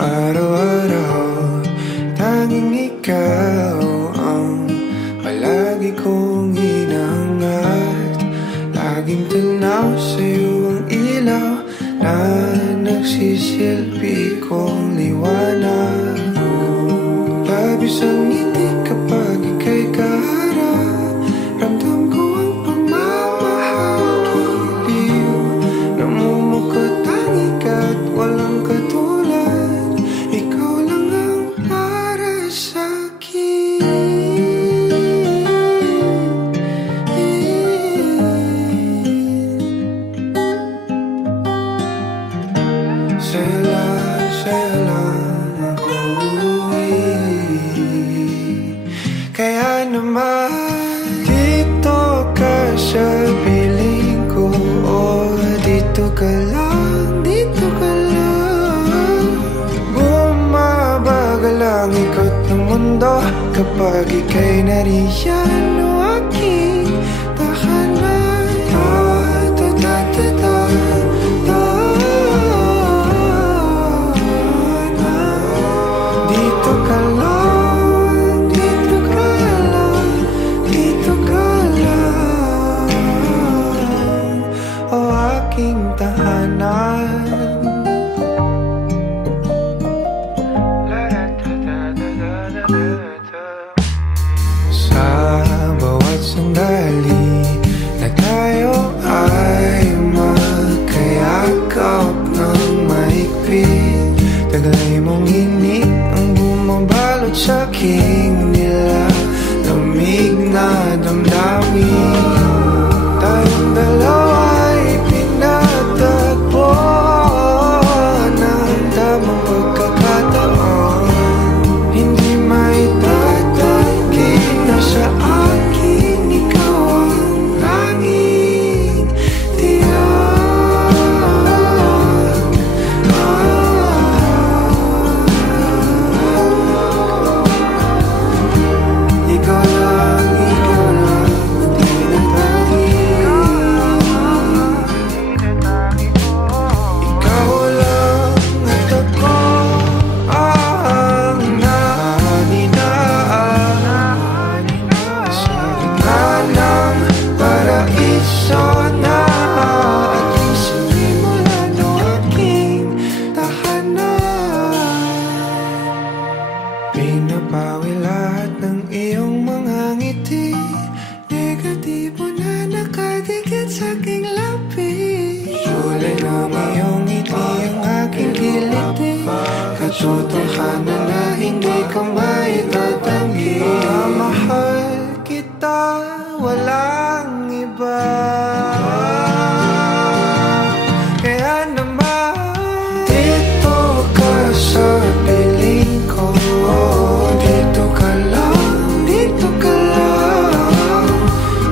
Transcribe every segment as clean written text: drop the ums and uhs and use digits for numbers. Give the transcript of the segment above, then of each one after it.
Araw-araw, tanging ikaw ang palagi kong hinahangat. Laging tanaw sa'yo ang ilaw na nagsisilbi kong liwanag. Labis ang ngiti kapag ika'y kaharap. Ramdam ko ang pagmamahal, giliw. Namumukot ang ikat, walang katulad. Ikaw lang ang para sa'kin. Sa'yo lang ako kaya naman dito ka sa piling ko. Oh, dito ka lang, dito ka lang. Bumabagal ang ikot ng mundo kapag ika'y nariyan. O aking tahanan. Dito ka lang, dito ka lang, dito ka lang. O aking tahanan. Sa bawat sandali na tayo ay magkayakap ng mahigpit, taglay mong hinig ang bumabalot sa aking nilalamig na damdamin. Tayong dalawa'y pinatagpo ng tamang pagkakataon. Hindi maitatanggi na sa akin ikaw ang tanging tiyak. Ikaw lang, di na tangi. Ikaw lang at ako ang naninaan sa gitna ng paraiso na aking sinimulan. O aking tahanan. Pinapawi lahat ng iyong mga ngiti, negatibo na nakadikit sa aking labi. Kulay ng iyong ngiti ang aking kiliti, katotohanan na hindi ko maitatanggi. Mahal kita, walang iba. Kaya naman dito ka sa piling ko. Dito ka lang, dito ka lang.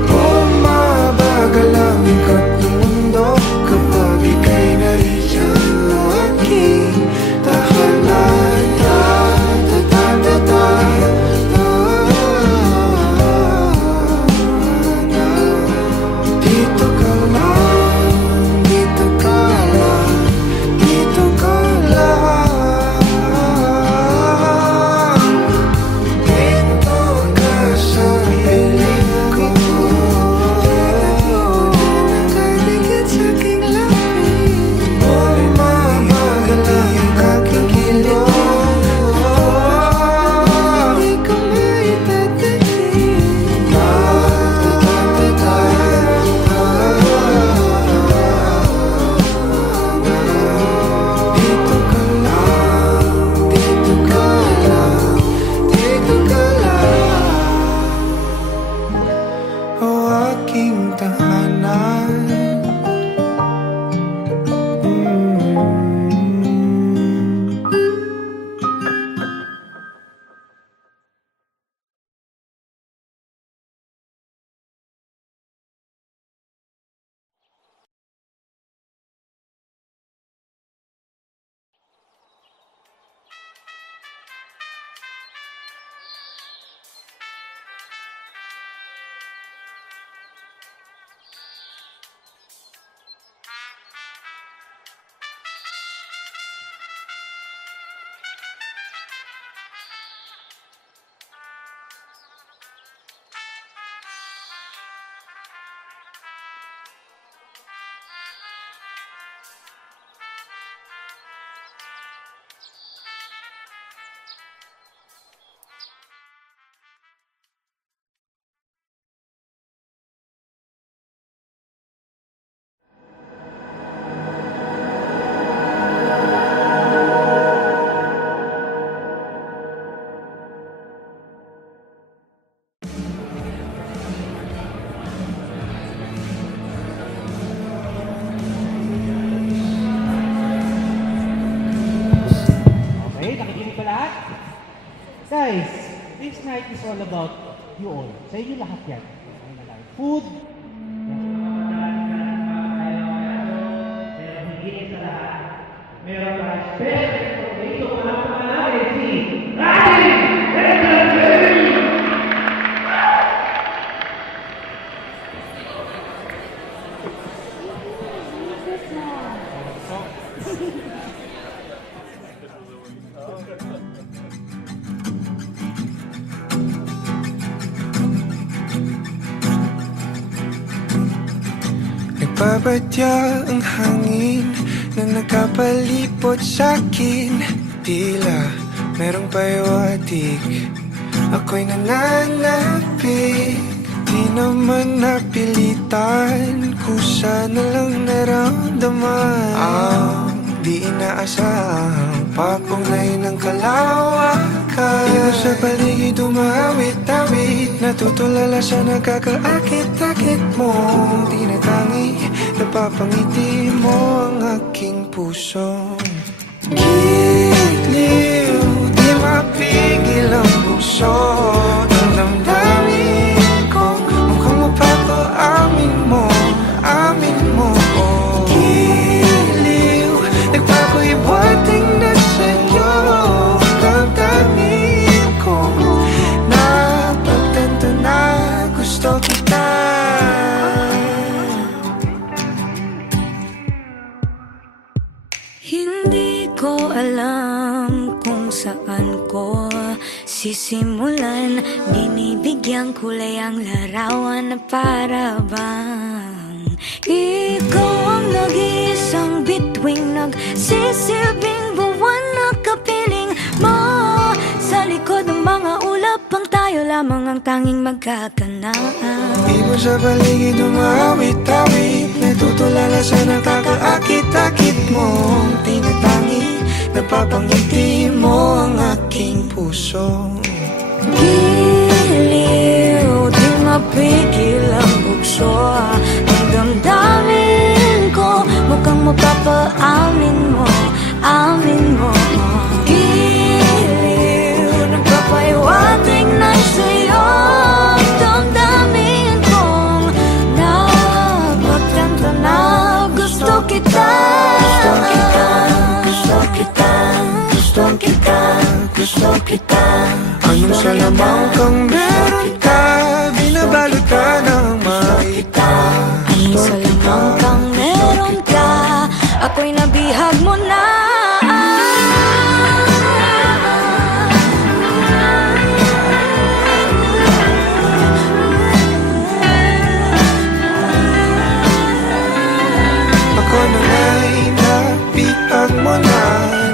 Bumabagal ang ikot ng mundo kapag ika'y nariyan. O aking tahanan. Dito ka lang, dito ka lang, dito ka lang. Dito ka sa piling ko. Nakadikit sa aking labi. Bumabagal ang aking kilong. Hindi ko maitatanggi. Dito ka lang, dito ka lang, dito ka lang. O aking tahanan. guys, this night is all about you all. Sa inyo lahat yan. Food. Meron pa special dito para pangalawin si Rani Entertainment! Nagbabadya ang hangin na nakapalipot sa'kin. Tila merong payawatig, ako'y nananapig. Di naman napilitan, kusa na lang naramdaman. Ang di inaasahang papunay ng kalawakan. Ino sa paligid umawit-awit, natutulala sa nakakaakit-akit mo. Tinatangi, napapangiti mo ang aking puso. Giliw, di mapigil ang puso. Ang damdamin ko, mukhang mapapaamin mo, amin mo. Giliw, nagpapahiwating na sa'yo. Damdamin ko, napagtanto na gusto kita. Hindi ko alam kung saan ko sisimulan. Binibigyan kulay ang larawan na para bang ikaw ang nag-iisang bituing, nagsisilbing buwan na kapiling mo. Sa likod ng mga ulap, ang tayo lamang ang tanging magkakanaan. Ibon sa paligid umawit-awit, natutulala sa nakakaakit-akit mo. Tinatangi, napapangiti mo ang aking puso. Giliw, di mapigil ang bukso. Ang damdamin ko, mukhang mapapaamin mo, amin mo. Giliw, nagpapahiwating na sa'yo. Ang damdamin kong napagtanto na gusto kita. Gusto kita, gusto kita, gusto kita. Anong salamang kang meron ka, binabalot ka ng maita. Anong salamang kang meron ka, ako'y nabihag mo na. Ako na nga'y nabihag mo na,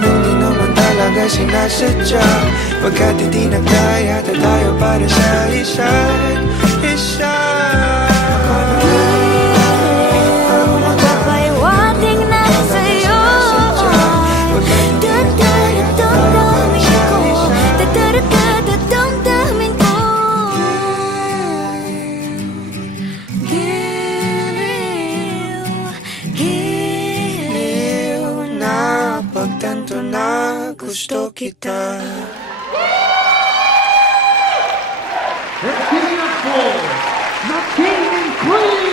nung di naman talaga sinasadya. Pagkat hindi nagkaya tayo para sa isa't isa. Ako na nga'y Papahiwating na sa'yo. Dadamdamin ko. Giliw, giliw na pagtanto na gusto kita. Let's give it up for the King and Queen!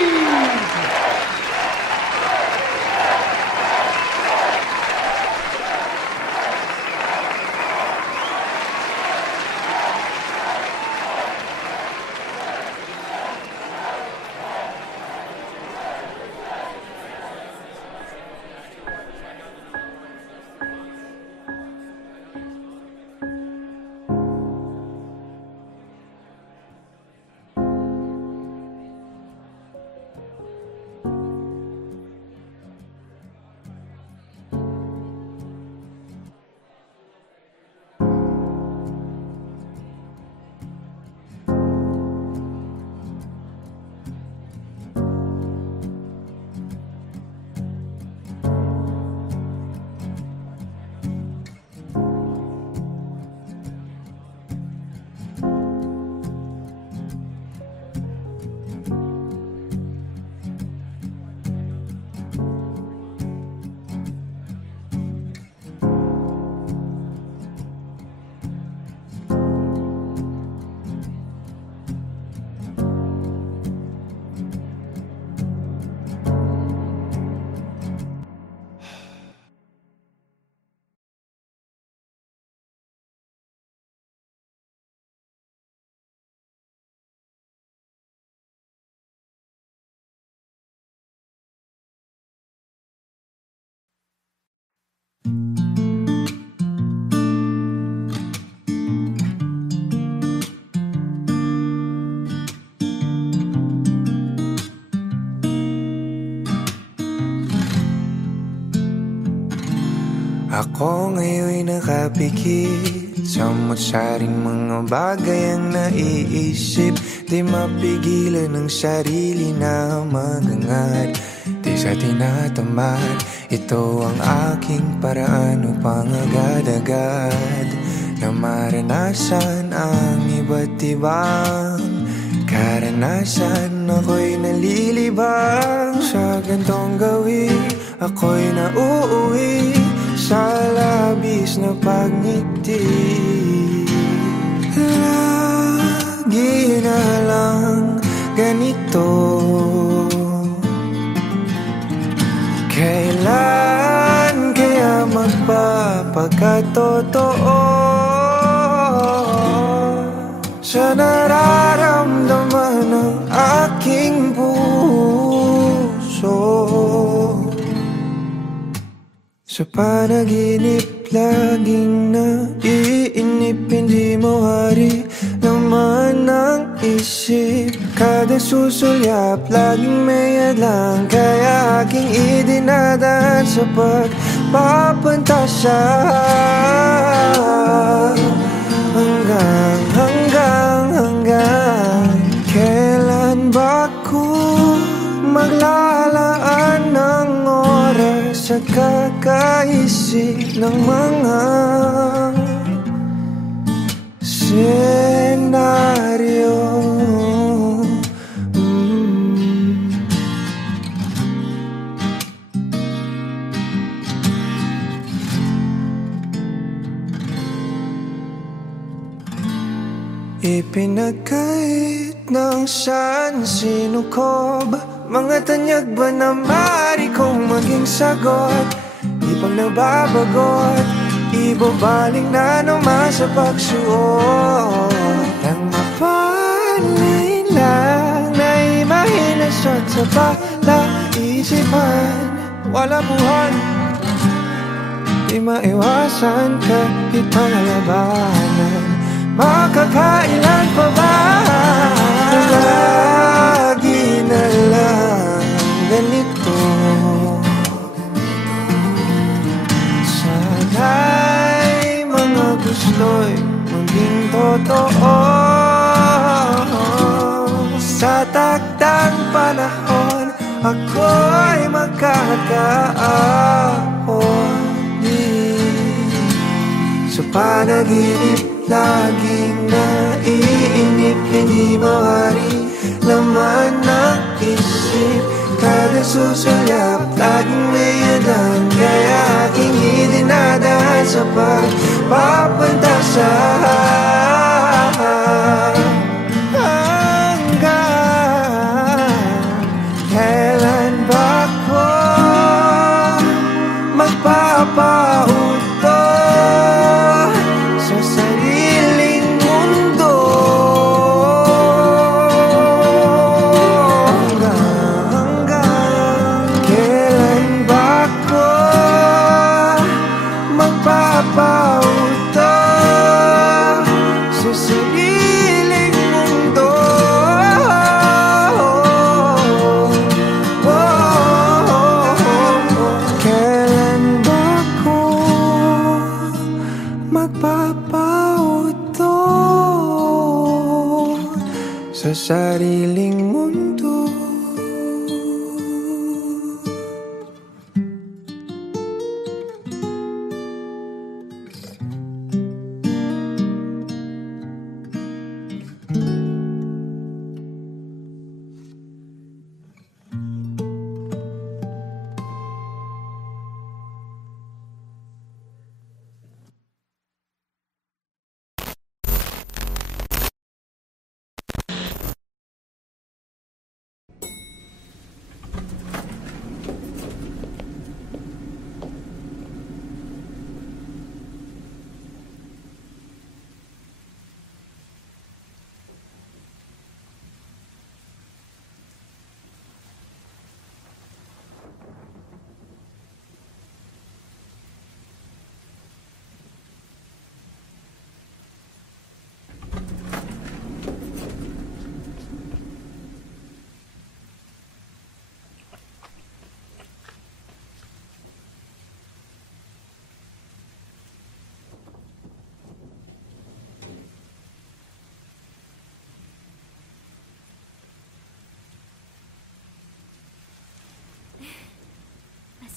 Ako ngayon'y nakapikit sa matsaring mga bagay ang naiisip. Di mapigilan ng sarili na magangat, di sa tinatamad. Ito ang aking paraan upang agad-agad na maranasan ang iba't ibang karanasan. Ako'y nalilibang sa gantong gawin, ako'y nauuwi sa labis na pagngiti. Lagi na lang ganito, kailan kaya magpapakatotoo sa nararamdaman ng aking puso? Sa panaginip laging naiinip, hindi mo hari laman ng isip. Kada susulyap laging may adlang, kaya aking idinadaan sa pagpapantasya. Hanggang kailan ba ko maglalaan ng oras sa kakaisip ng mga senaryo? Ipinagkait ng saan sino ko ba? Mga tanyag ba na maaari kong maging sagot? Di pang nababagot, ibabaling na naman sa pagsuot. Nang mapanay lang na imahinasyon sa palaisipan, wala buwan, di maiwasan kahit pangalabanan. Makakailan pa ba? Lagi na lang ganito, sana'y mga gusto'y maging totoo. Sa takdang panahon, ako'y magkakaahon. Sa panaginip laging naiinip, hindi mawari laman ng isip. Kada susulyap laging may adang, kaya aking idinadaan sa pagpapantasya. Hanggang kailan ba ko magpapauto sa sariling mundo? Hanggang kailan ba ko magpapauto sa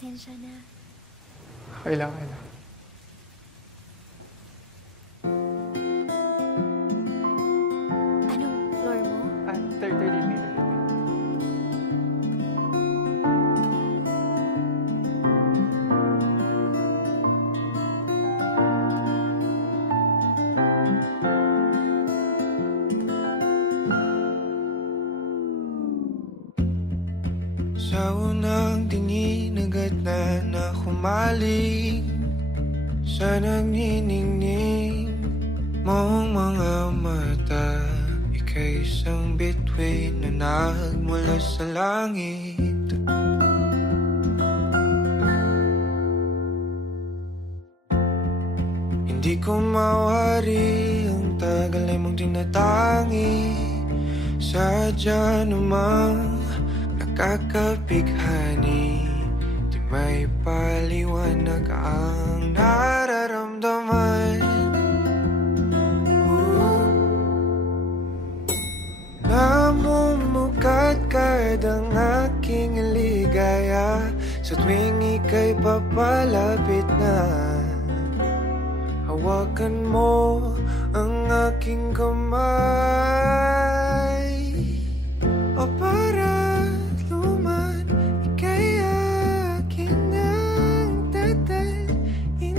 Pasensya na. Okay lang, okay lang. Anong floor mo? 13 meter. Sa unang tingin agad na humaling sa nagniningning mong mga mata. Ika'y isang bituin na nagmula sa langit. Hindi ko mawari ang tagal ay mong tinatangi. Sadya namang nakakapighani, di may paliwanag ang nararamdaman. Namumukadkad ang aking ligaya sa tuwing ika'y papalapit na. Hawakan mo ang aking kamay, o para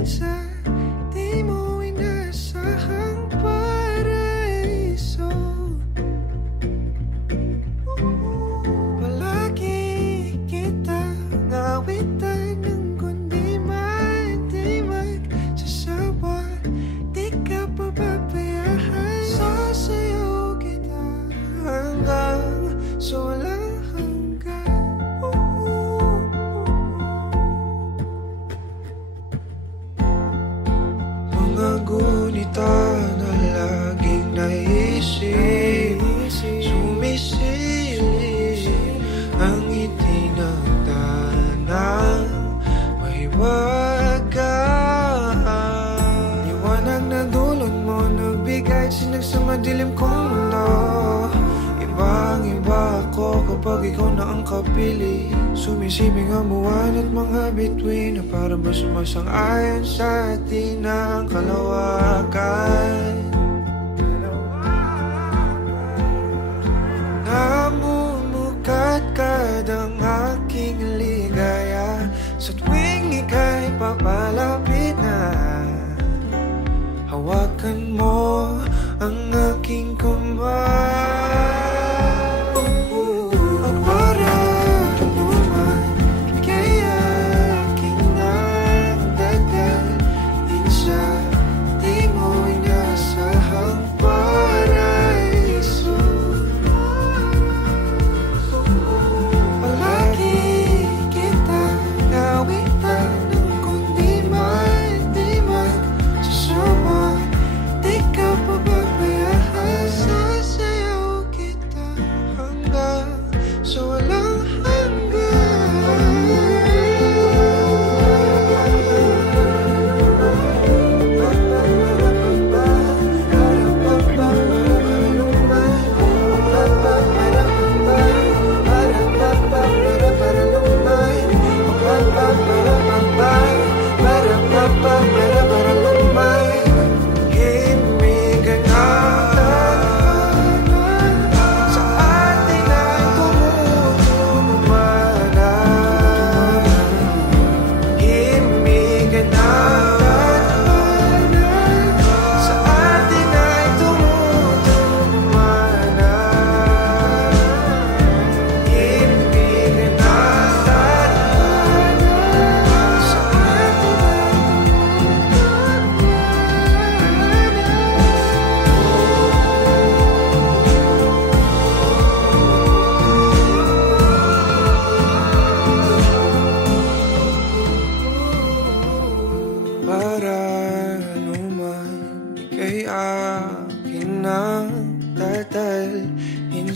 sa di mo inasahang paraiso. Palagi kita ngawitan ng kundi man di magsasawa. Di ka papapayahan. Sasayaw kita hanggang sa walang hanggan. Mga gunita na laging naisip, sumisilip ang itinagdanang mahiwagaan. Liwanag na dulot mo, nagbigay sinag sa madilim kong mundo. Ibang-iba ako kapag ikaw na ang kapili. Sumisibing ang buwan at mga bituin na para ba sumasang-ayon sa atin ang kalawakan. Namumukadkad ang aking ligaya sa tuwing ika'y papalapit na. Hawakan mo ang aking kamay.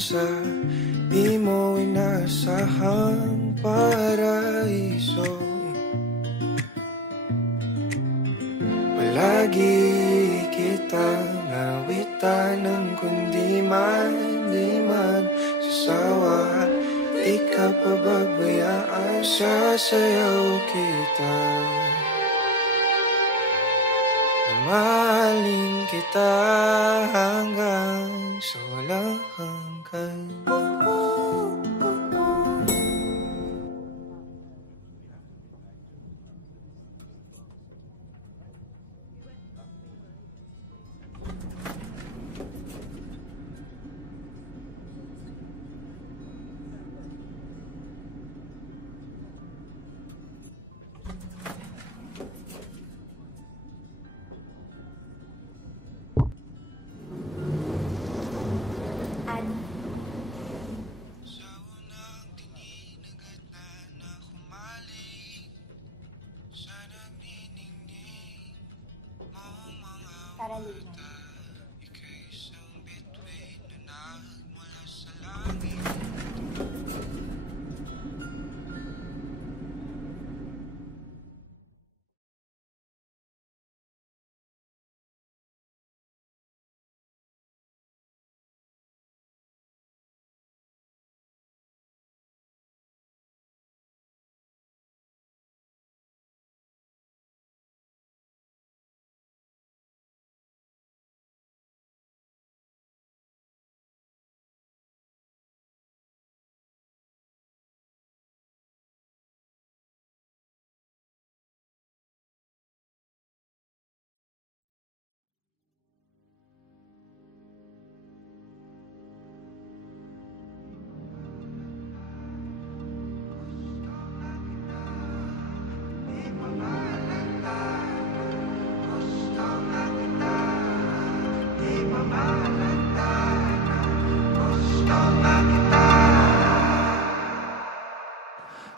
Sa di mo inasahang paraiso. Palagi kitang ngawitan ng kundi man di man sasawa. di ka pababayaan. Sasayaw kita, mamahalin kita hanggang sa walang hanggan.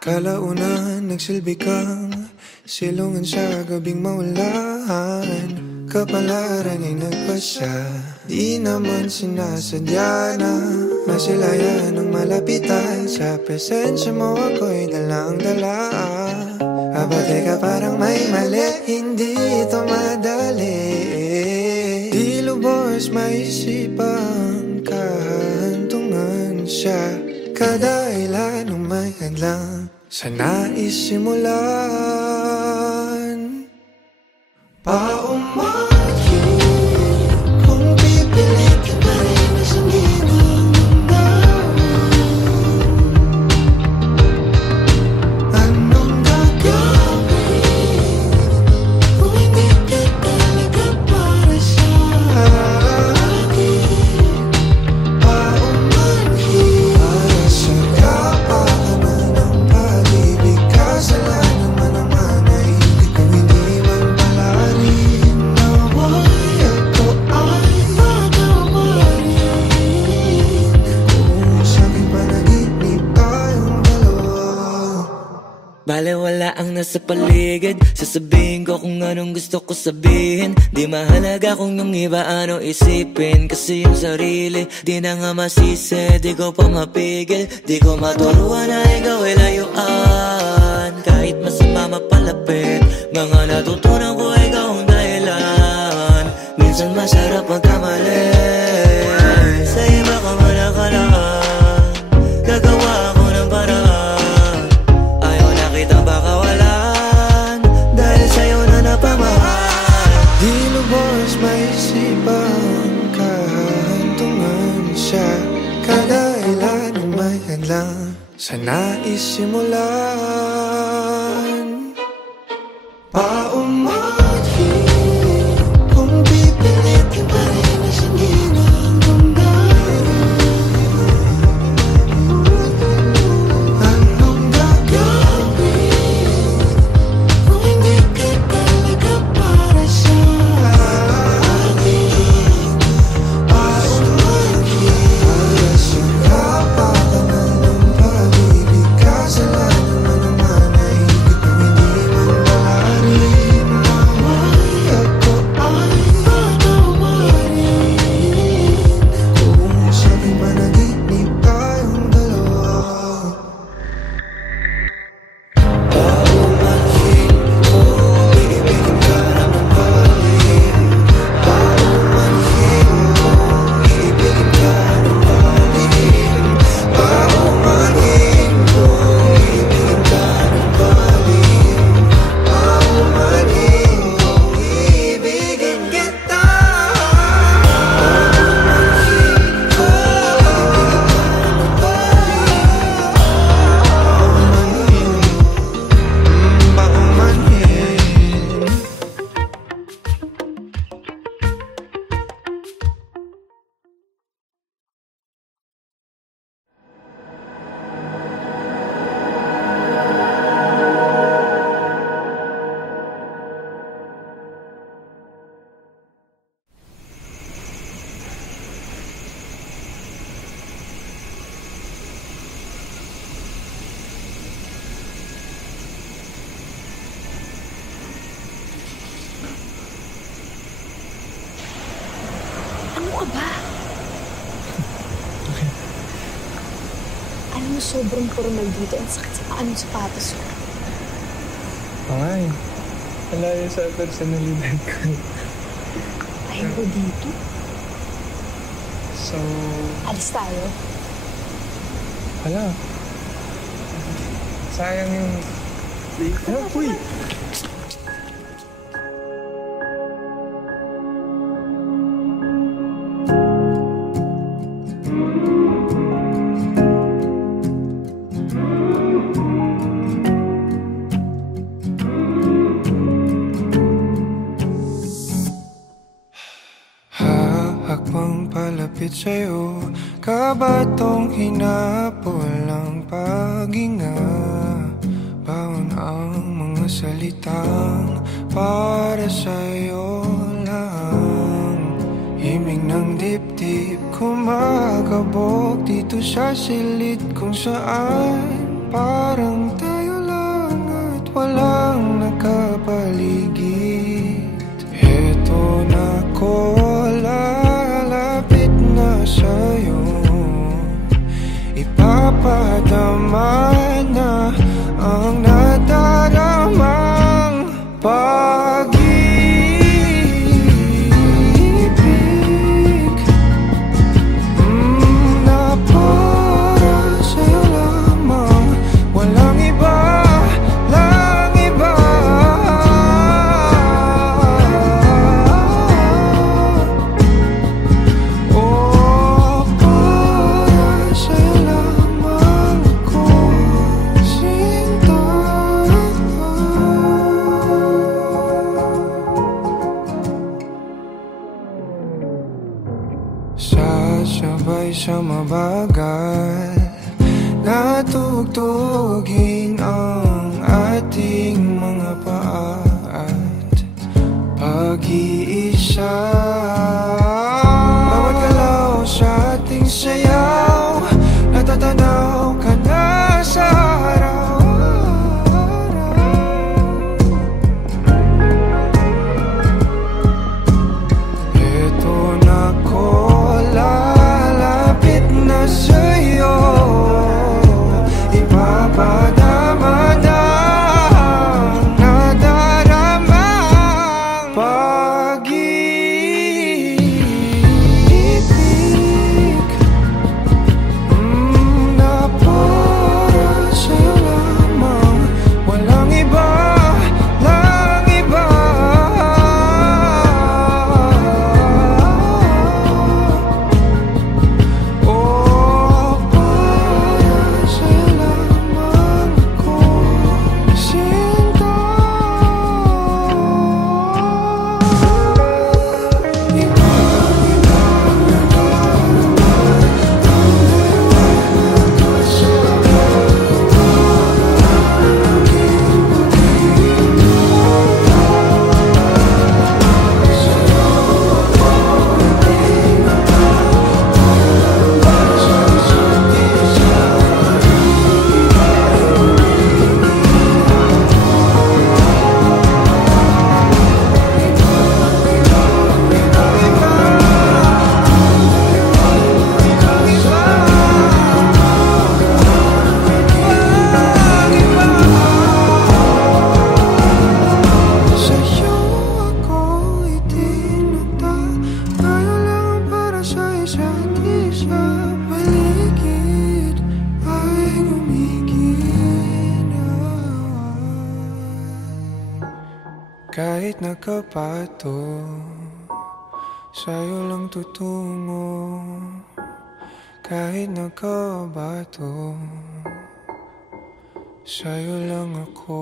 Kalaunan, nagsilbi kang silungan sa gabing maulan. Kapalaran ay nagpasya, di naman sinasadya na masilayan ng malapitan. Sa presensya mo ako'y dalang-dala. Aba teka, parang may mali, hindi ito madali. Di lubos maisipang kahantungan siya. Kadailan ng may hadlang sa naisimulan. Paumahin kung pipilitin pa rin na sangin ang mundo. Anong gagawin kung hindi ka talaga para sa akin? Paumahin para sa kapakanan ng pag-ibig. Kasalanan man naman ay hindi ko hindi man palarin. Naway ako ay matawarin kung sa'king panaginip tayong dalawa. Balewala ang nasa paligid, sasabihin ko kung anong gusto ko sabihin. Di mahalaga kung yung iba ano isipin, kasi yung sarili di na nga masisi. Di ko pa mapigil, di ko maturuan na ikaw ay layuan. Kahit masama mapalapit, mga natutunan ko ikaw ang dahilan. Minsan masarap magkamali, sa iba ka man nakalaan. Gagawa ako ng paraan, ayaw na kitang bakawalan, dahil sa'yo na napamahal. Di lubos maisipang kahantungan siya. Kadailan ng may hadlang sa naisimulan. Paumahin kung pipilitin pa rin na sangin ang mundo. Anong gagawin kung hindi ka talaga para sa akin? Paumahin para sa kapakanan ng pag-ibig. Kasalanan man naman ay hindi ko sobrang formal dito. Ang sakit sa paano sapatos ko. Ay, malayo sa personalidad ko. Ayaw ko dito. So, Alis tayo. wala. Sayang yung... Uy! Hakbang palapit sa'yo, kabatong hinapol ang paghinga. Baon ang mga salitang para sa'yo lang. Himig ng dibdib kumakabog dito sa silid kung saan parang tayo lang at walang nakapaligid. Heto na ko, lalapit na sa'yo, ipapadama na ang nadaramang pag-ibig na para sa'yo lamang, walang iba, lang iba. Oh, para sa'yo lamang ako sinta. Sasabay sa mabagal na tugtugin ang ating mga paa at pag-iisa. Bawat galaw sa ating sayaw, natatanaw ka na sa araw-araw. Eto na ko, lalapit na sa'yo, ipapadama na ang nadaramang pag-ibig na para sa'yo lamang, walang iba, lang iba. Oh, para sa'yo lamang ako sinta. Sa'yo ako itinata, tayo lang para sa isa't isa. Paligid ay gumigina, kahit nakapato, sa'yo lang tutungo. Kahit nakabato, sa'yo lang ako.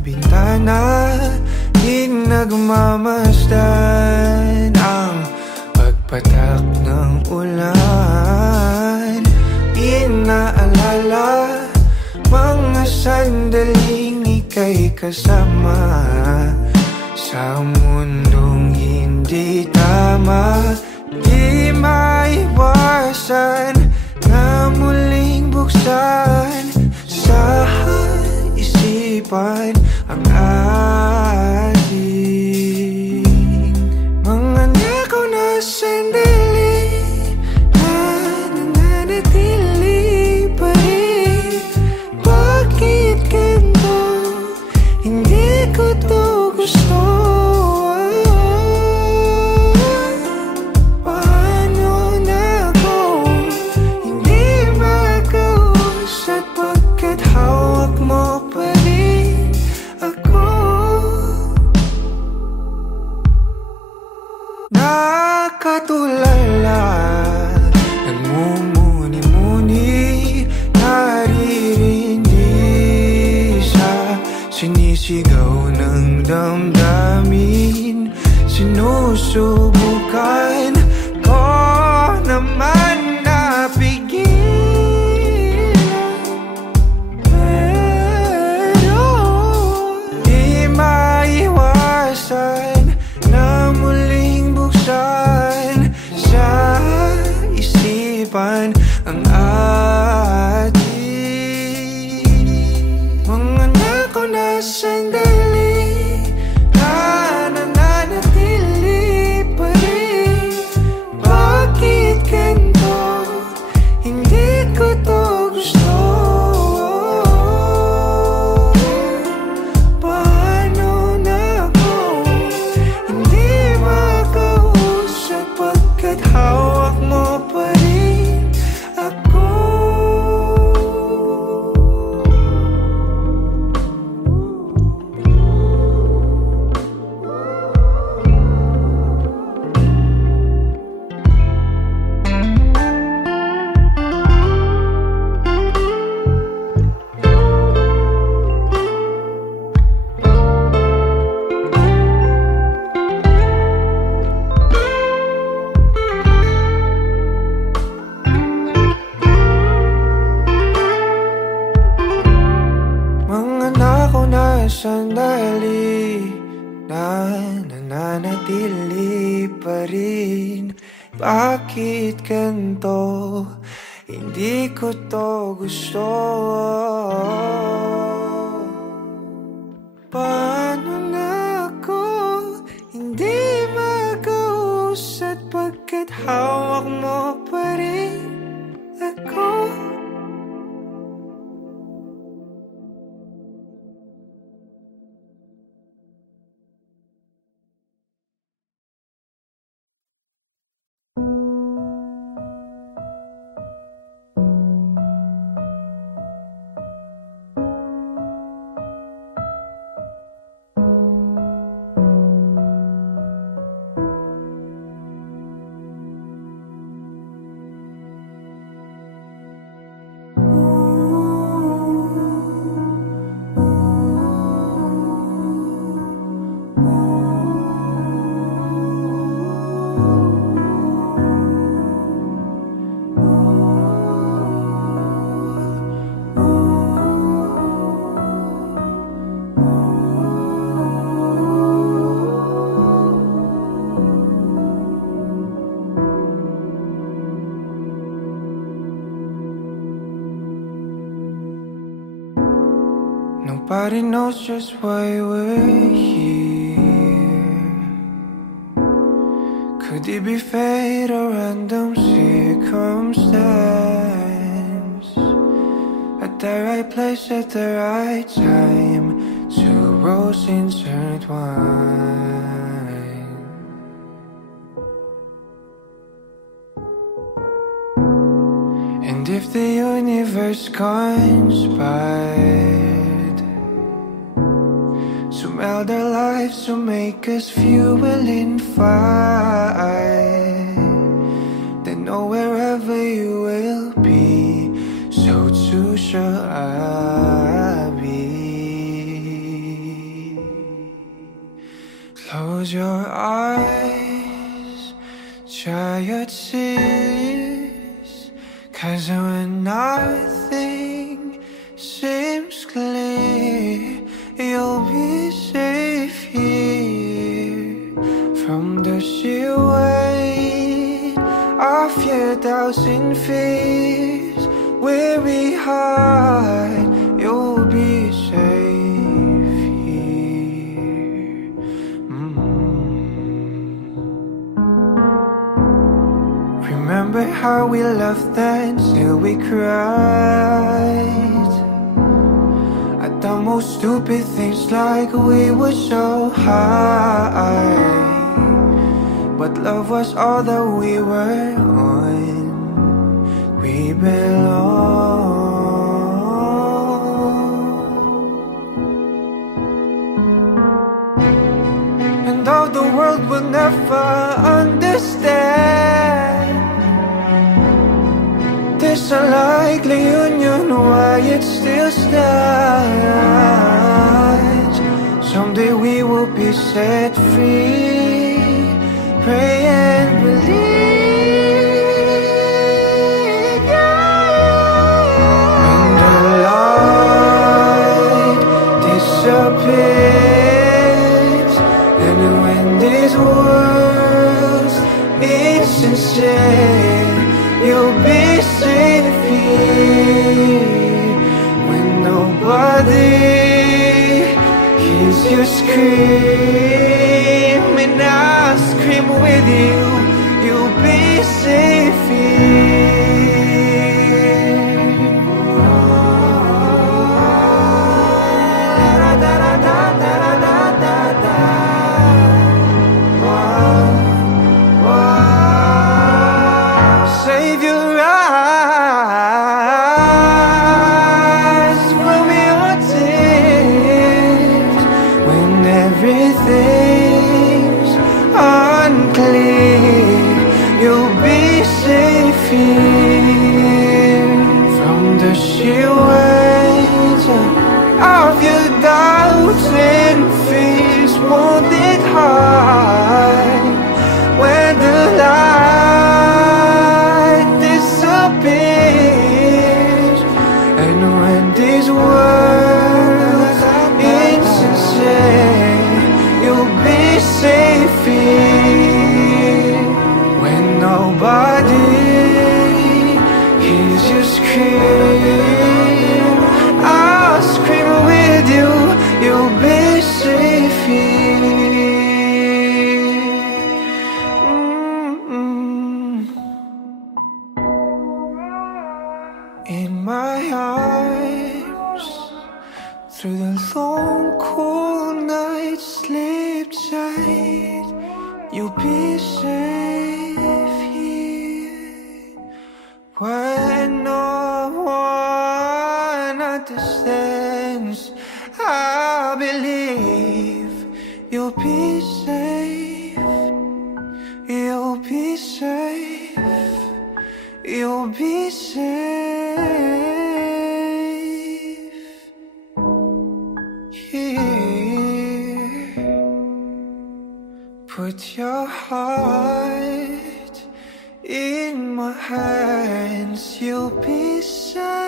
bintana, di nagmamasdan ang pagpatak ng ulan. Inaalala mga sandaling ika'y kasama sa mundong hindi tama. Di maiwasan na muling buksan sa isipan ang ating mga nakaw na sandali na nananatili pa rin. Bakit ganito? Hindi ko to gusto. Nakatulala, nagmumuni-muni, naririndi sa sinisigaw ng damdamin. Sinusubukan ko naman na pigilan, pero di maiwasan na muling buksan sa isipan ang ating mga nakaw na sandali na nananatili pa rin. Bakit ganito? Hindi ko to gusto. Paano na ako hindi makausap pagkat hawak mo pa rin ako? Mga nakaw na sandali na nananatili pa rin. Bakit ganito? Hindi ko to gusto. Paano na ako hindi makausap pagkat hawak mo pa rin ako? Nobody knows just why we're here. Could it be fate or random circumstance? At the right place at the right time, two roads intertwine. And if the universe conspired to meld our lives to make us fuel and fire, then know wherever you will be, so too shall I be. Close your eyes, dry your tears, 'cause when nothing seems clear, you'll be safe here. From the sheer weight of your doubts and fears, weary heart, you'll be safe here. Remember how we laughed then till we cried at the most stupid things, like we were so high. But love was all that we were on. We belong. And though the world will never understand, this unlikely union, why it still stands. Someday we will be set free. Pray and believe, yeah. When the light disappears, and when this world's insincere, you'll be safe here. When nobody hears you scream, and I'll scream with you, you'll be safe here. Save your eyes from your tears when everything's unclear. You'll be safe here. From the sheer weight of your doubts and fears, won't it hide when the light disappears, and when this world's insincere, you'll be safe here. When nobody hears you scream, I'll scream with you, you'll be safe here. In my arms, through the long cool night, sleep tight, you'll be safe here. When no one understands, I believe you'll be safe. You'll be safe. You'll be safe here. Put your heart in my hands, you'll be safe.